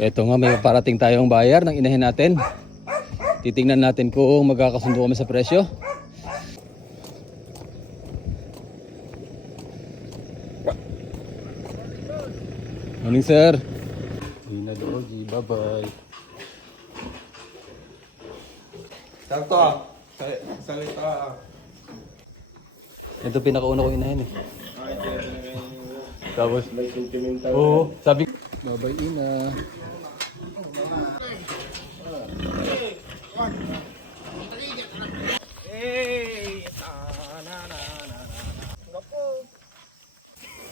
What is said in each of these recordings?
Eto nga, may parating tayong buyer ng inahin natin. Titingnan natin kung magkakasundo kami sa presyo. Morning sir. Ina Doji, bye-bye. Sakto. Salita. Ito pinakauna ko inahin eh. Ay, Tapos, sentimental. oo, sabi bye-bye ina.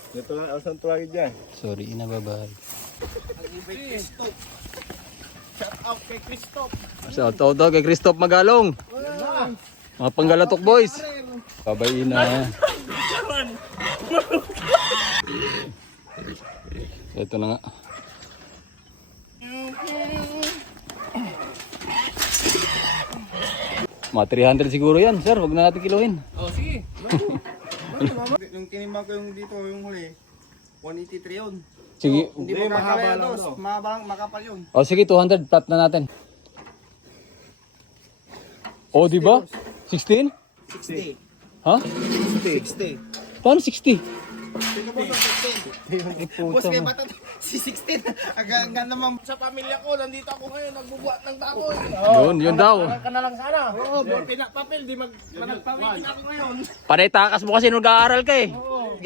Ito lang, asan tuwagi dyan? Sorry ina, bye-bye. Shout out kay Christoph. Shout out daw kay Christoph Magalong. Mga Panggalatok boys. Bye-bye ina. Ito na nga. Mga 300 siguro yan, sir. Huwag na natin kiluhin. Oh, sige. Yung tinimbang ko yung dito, yung huli, 183 yun. Sige. Hindi mo mahaba lang to. Mahabang makapal yun. O sige, 200 flat na natin. O, di ba? 16? 60. Ha? 60. Paano 60? Sino po 60? Boss, kaya bata si 16. Hanggang naman sa pamilya ko, nandito ako ngayon, nagbubuhat ng baboy. Yun daw. Ka na lang sana. Oo, pinapapil, di managpamilya ako ngayon. Panay takas mo kasi nung nag-aaral ka eh. Oo.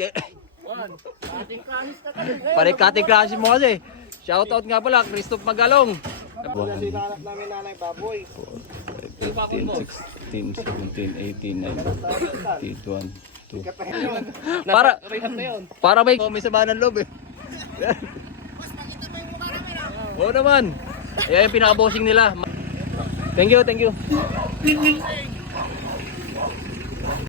Ating kahis ka kami. Panay cutting classes mo kasi. Shoutout nga pala, Christoph Magalong. Kasi nahanap namin nanay baboy. 15, 16, 17, 18, 19, 21, 2. Para may sama ng loob eh. Oo naman. Ayan yung pinaka-bossing nila. Thank you, thank you.